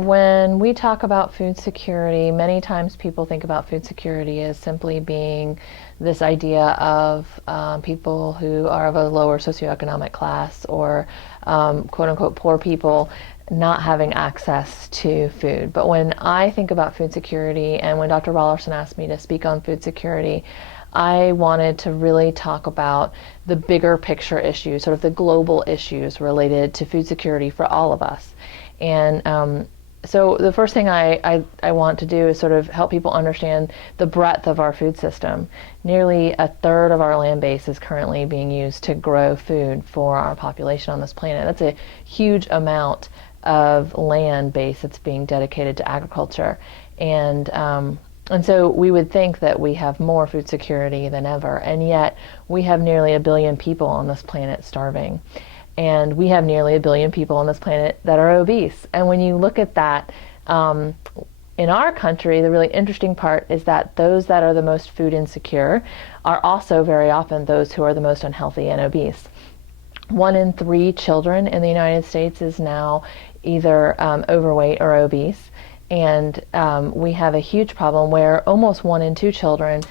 When we talk about food security, many times people think about food security as simply being this idea of people who are of a lower socioeconomic class or quote unquote poor people not having access to food. But when I think about food security, and when Dr. Rollerson asked me to speak on food security, I wanted to really talk about the bigger picture issues, sort of the global issues related to food security for all of us. And so the first thing I want to do is sort of help people understand the breadth of our food system. Nearly a third of our land base is currently being used to grow food for our population on this planet. That's a huge amount of land base that's being dedicated to agriculture. And so we would think that we have more food security than ever, and yet we have nearly 1 billion people on this planet starving. And we have nearly 1 billion people on this planet that are obese. And when you look at that, in our country, the really interesting part is that those that are the most food insecure are also very often those who are the most unhealthy and obese. 1 in 3 children in the United States is now either overweight or obese. And we have a huge problem where almost 1 in 2 children,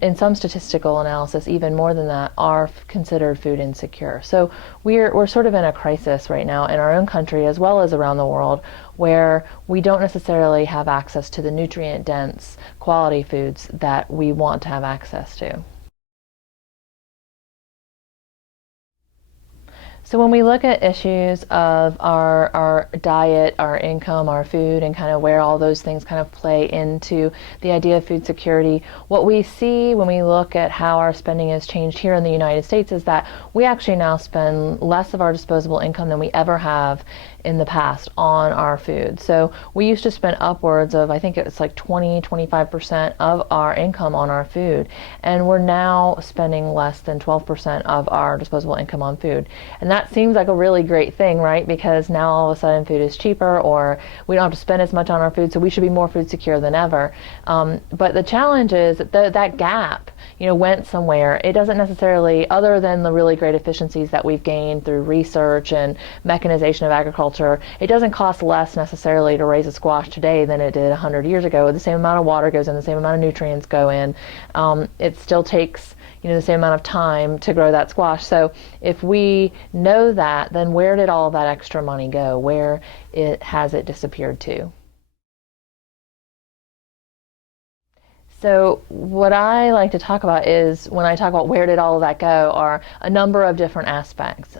in some statistical analysis, even more than that, are considered food insecure. So we're sort of in a crisis right now in our own country as well as around the world, where we don't necessarily have access to the nutrient-dense quality foods that we want to have access to. So when we look at issues of our diet, our income, our food, and kind of where all those things kind of play into the idea of food security, what we see when we look at how our spending has changed here in the United States is that we actually now spend less of our disposable income than we ever have in the past on our food. So we used to spend upwards of, I think it's like 20-25% of our income on our food, and we're now spending less than 12% of our disposable income on food. And that seems like a really great thing, right? Because now all of a sudden food is cheaper, or we don't have to spend as much on our food, so we should be more food secure than ever. But the challenge is that that gap, went somewhere. It doesn't necessarily, other than the really great efficiencies that we've gained through research and mechanization of agriculture, it doesn't cost less necessarily to raise a squash today than it did 100 years ago. The same amount of water goes in, the same amount of nutrients go in. It still takes the same amount of time to grow that squash. So if we know that, then where did all of that extra money go? Where has it disappeared to? So what I like to talk about is, when I talk about where did all of that go, are a number of different aspects.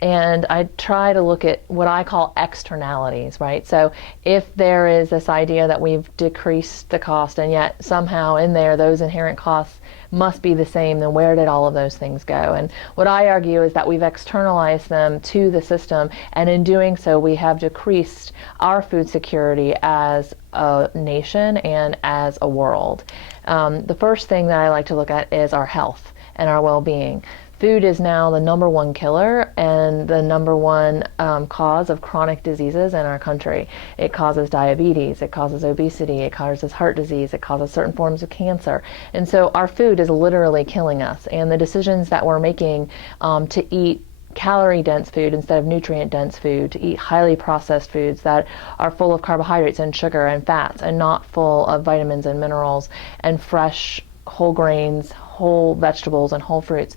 And I try to look at what I call externalities, right? So if there is this idea that we've decreased the cost, and yet somehow in there those inherent costs must be the same, then where did all of those things go? And what I argue is that we've externalized them to the system, and in doing so we have decreased our food security as a nation and as a world. The first thing that I like to look at is our health and our well-being. Food is now the #1 killer and the #1 cause of chronic diseases in our country. It causes diabetes, it causes obesity, it causes heart disease, it causes certain forms of cancer. And so our food is literally killing us. And the decisions that we're making to eat calorie-dense food instead of nutrient-dense food, to eat highly processed foods that are full of carbohydrates and sugar and fats and not full of vitamins and minerals and fresh whole grains, whole vegetables, and whole fruits,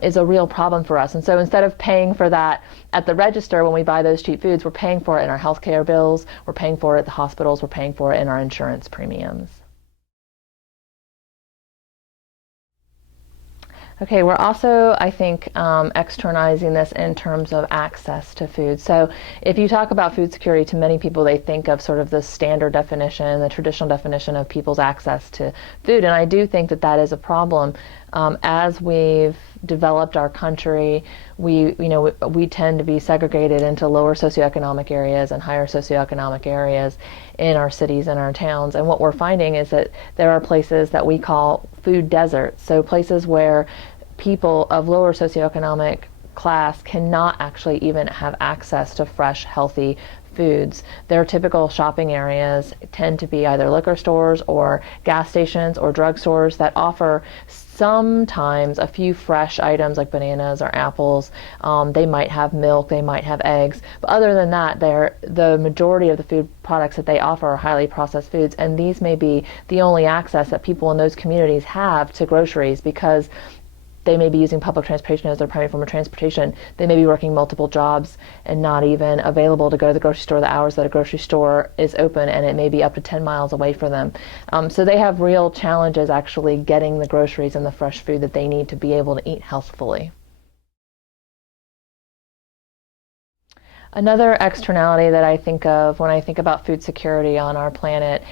is a real problem for us. And so instead of paying for that at the register when we buy those cheap foods, we're paying for it in our healthcare bills, we're paying for it at the hospitals, we're paying for it in our insurance premiums. Okay, we're also, I think, externalizing this in terms of access to food. So if you talk about food security, to many people, they think of sort of the standard definition, the traditional definition of people's access to food. And I do think that that is a problem. As we've developed our country, we tend to be segregated into lower socioeconomic areas and higher socioeconomic areas in our cities and our towns. And what we're finding is that there are places that we call food deserts. So places where people of lower socioeconomic class cannot actually even have access to fresh, healthy foods. Their typical shopping areas tend to be either liquor stores or gas stations or drugstores that offer sometimes a few fresh items like bananas or apples. They might have milk, they might have eggs, but other than that, the majority of the food products that they offer are highly processed foods, and these may be the only access that people in those communities have to groceries because they may be using public transportation as their primary form of transportation. They may be working multiple jobs and not even available to go to the grocery store the hours that a grocery store is open, and it may be up to 10 miles away for them. So they have real challenges actually getting the groceries and the fresh food that they need to be able to eat healthfully. Another externality that I think of when I think about food security on our planet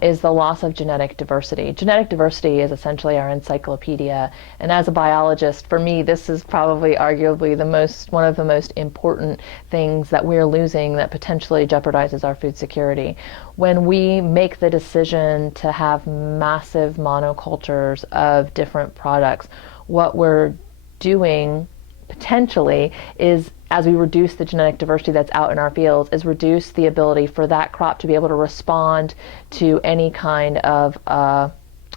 is the loss of genetic diversity. Genetic diversity is essentially our encyclopedia, and as a biologist, for me, this is probably arguably one of the most important things that we're losing that potentially jeopardizes our food security. When we make the decision to have massive monocultures of different products, what we're doing potentially is, as we reduce the genetic diversity that's out in our fields, is reduce the ability for that crop to be able to respond to any kind of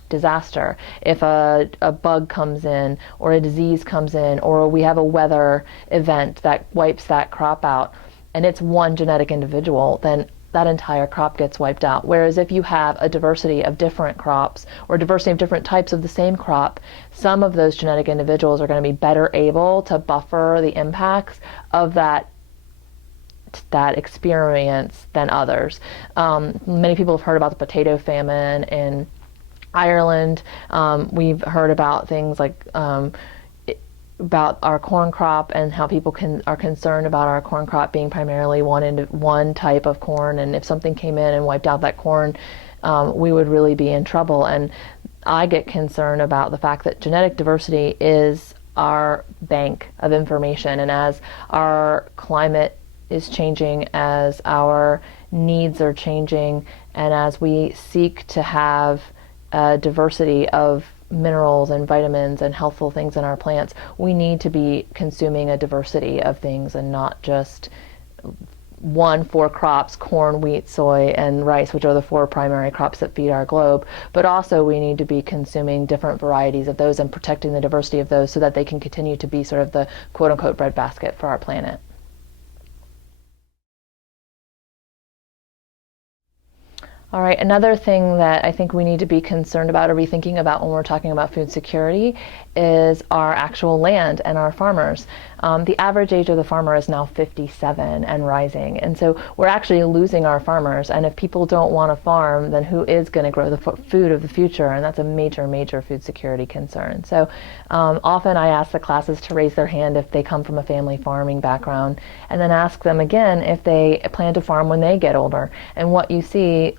disaster. If a bug comes in, or a disease comes in, or we have a weather event that wipes that crop out, and it's one genetic individual, then that entire crop gets wiped out. Whereas if you have a diversity of different crops or a diversity of different types of the same crop, some of those genetic individuals are going to be better able to buffer the impacts of that experience than others. Many people have heard about the potato famine in Ireland. We've heard about things like about our corn crop and how people are concerned about our corn crop being primarily one type of corn, and if something came in and wiped out that corn, we would really be in trouble. And I get concerned about the fact that genetic diversity is our bank of information, and as our climate is changing, as our needs are changing, and as we seek to have a diversity of minerals and vitamins and healthful things in our plants, we need to be consuming a diversity of things and not just four crops: corn, wheat, soy, and rice, which are the four primary crops that feed our globe. But also we need to be consuming different varieties of those and protecting the diversity of those so that they can continue to be sort of the quote-unquote breadbasket for our planet. All right, another thing that I think we need to be concerned about or be thinking about when we're talking about food security is our actual land and our farmers. The average age of the farmer is now 57 and rising, and so we're actually losing our farmers. And if people don't want to farm, then who is going to grow the food of the future? And that's a major, major food security concern. So often I ask the classes to raise their hand if they come from a family farming background, and then ask them again if they plan to farm when they get older. And what you see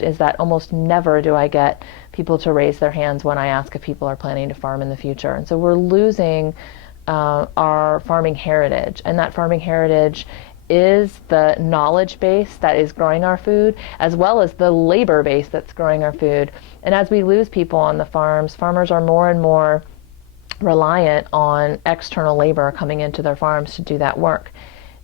is that almost never do I get people to raise their hands when I ask if people are planning to farm in the future. And so we're losing our farming heritage, and that farming heritage is the knowledge base that is growing our food, as well as the labor base that's growing our food. And as we lose people on the farms, farmers are more and more reliant on external labor coming into their farms to do that work.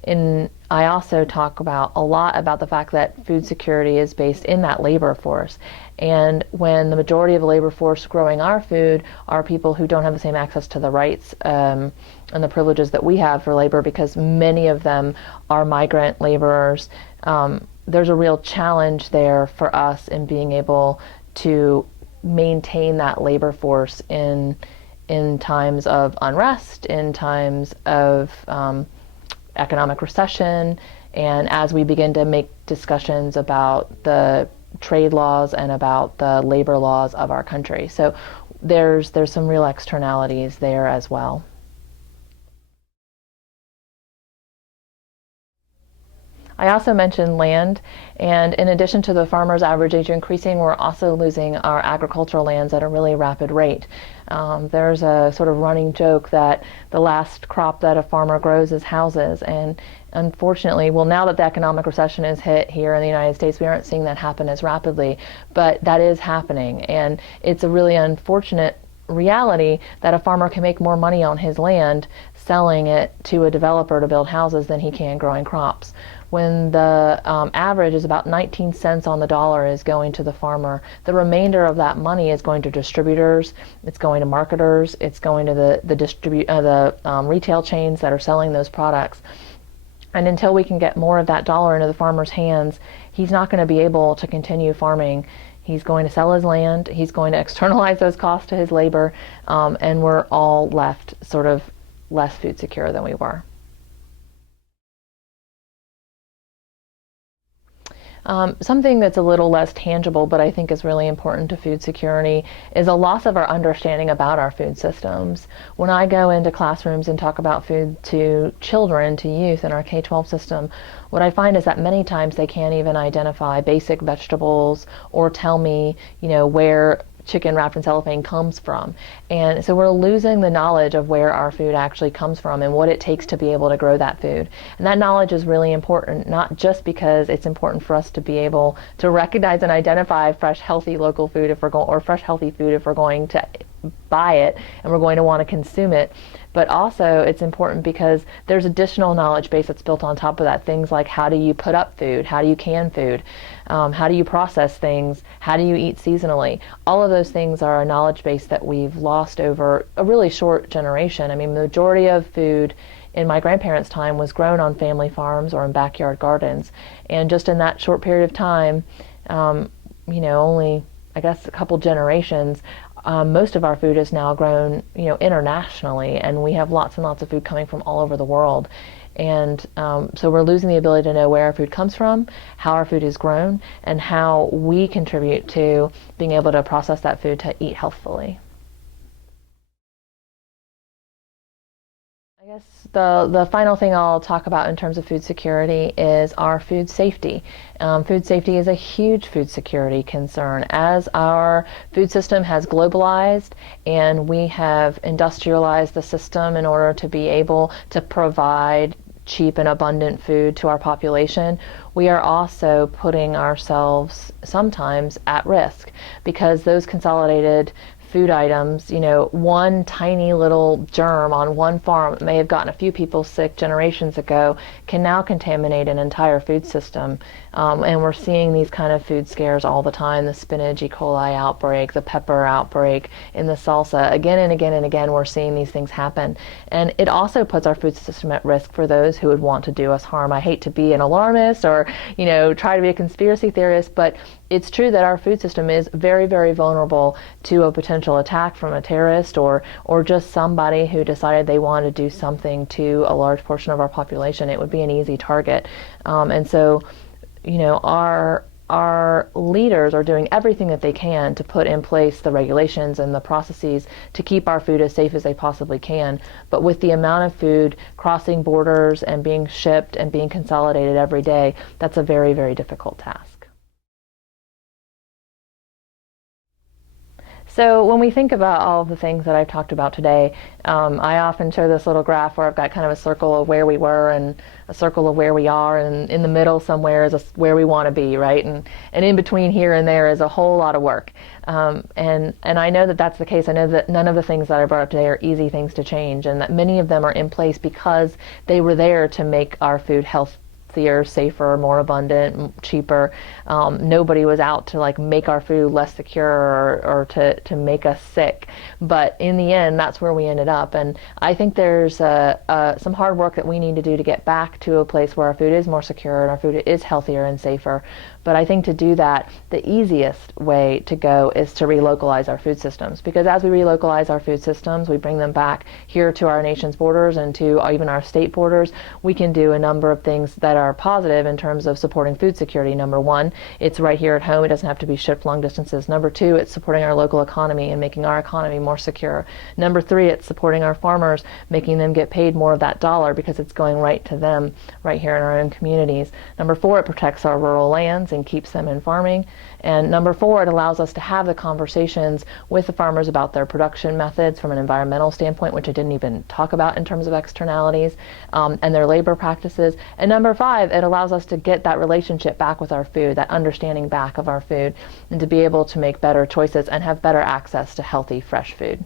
I also talk a lot about the fact that food security is based in that labor force. And when the majority of the labor force growing our food are people who don't have the same access to the rights and the privileges that we have for labor, because many of them are migrant laborers, there's a real challenge there for us in being able to maintain that labor force in times of unrest, in times of economic recession, and as we begin to make discussions about the trade laws and about the labor laws of our country. So there's some real externalities there as well. I also mentioned land, and in addition to the farmer's average age increasing, we're also losing our agricultural lands at a really rapid rate. There's a sort of running joke that the last crop that a farmer grows is houses, and unfortunately, well, now that the economic recession is hit here in the United States, we aren't seeing that happen as rapidly, but that is happening, and it's a really unfortunate reality that a farmer can make more money on his land selling it to a developer to build houses than he can growing crops. When the average is about 19 cents on the dollar is going to the farmer, the remainder of that money is going to distributors, it's going to marketers, it's going to the retail chains that are selling those products. And until we can get more of that dollar into the farmer's hands, he's not going to be able to continue farming. He's going to sell his land, he's going to externalize those costs to his labor, and we're all left sort of less food secure than we were. Something that's a little less tangible, but I think is really important to food security, is a loss of our understanding about our food systems. When I go into classrooms and talk about food to children, to youth in our K-12 system, what I find is that many times they can't even identify basic vegetables or tell me, where chicken wrapped in cellophane comes from. And so we're losing the knowledge of where our food actually comes from and what it takes to be able to grow that food. And that knowledge is really important, not just because it's important for us to be able to recognize and identify fresh, healthy local food if we're going, or fresh, healthy food if we're going to buy it and we're going to want to consume it, but also it's important because there's additional knowledge base that's built on top of that. Things like, how do you put up food? How do you can food? How do you process things? How do you eat seasonally? All of those things are a knowledge base that we've lost over a really short generation. I mean, the majority of food in my grandparents' time was grown on family farms or in backyard gardens. And just in that short period of time, only, I guess, a couple generations, most of our food is now grown, internationally, and we have lots and lots of food coming from all over the world. And so we're losing the ability to know where our food comes from, how our food is grown, and how we contribute to being able to process that food to eat healthfully. I guess the final thing I'll talk about in terms of food security is our food safety. Food safety is a huge food security concern. As our food system has globalized and we have industrialized the system in order to be able to provide cheap and abundant food to our population, we are also putting ourselves sometimes at risk because those consolidated food items, one tiny little germ on one farm that may have gotten a few people sick generations ago can now contaminate an entire food system. And we're seeing these kind of food scares all the time, the spinach E. coli outbreak, the pepper outbreak in the salsa. Again and again and again, we're seeing these things happen. And it also puts our food system at risk for those who would want to do us harm. I hate to be an alarmist or, try to be a conspiracy theorist, but it's true that our food system is very, very vulnerable to a potential attack from a terrorist or just somebody who decided they wanted to do something to a large portion of our population. It would be an easy target. And so, our leaders are doing everything that they can to put in place the regulations and the processes to keep our food as safe as they possibly can. But with the amount of food crossing borders and being shipped and being consolidated every day, that's a very, very difficult task. So when we think about all of the things that I've talked about today, I often show this little graph where I've got kind of a circle of where we were and a circle of where we are, and in the middle somewhere is where we want to be, right? And in between here and there is a whole lot of work. And I know that that's the case. I know that none of the things that I brought up today are easy things to change, and that many of them are in place because they were there to make our food healthier, safer, more abundant, cheaper. Nobody was out to make our food less secure or to make us sick. But in the end, that's where we ended up. And I think there's some hard work that we need to do to get back to a place where our food is more secure and our food is healthier and safer. But I think to do that, the easiest way to go is to relocalize our food systems. Because as we relocalize our food systems, we bring them back here to our nation's borders and to even our state borders, we can do a number of things that are positive in terms of supporting food security. Number one, it's right here at home. It doesn't have to be shipped long distances. Number two, it's supporting our local economy and making our economy more secure. Number three, it's supporting our farmers, making them get paid more of that dollar because it's going right to them right here in our own communities. Number four, it protects our rural lands and keeps them in farming. And number four, it allows us to have the conversations with the farmers about their production methods from an environmental standpoint, which I didn't even talk about in terms of externalities, and their labor practices. And number five, it allows us to get that relationship back with our food, that understanding back of our food, and to be able to make better choices and have better access to healthy, fresh food.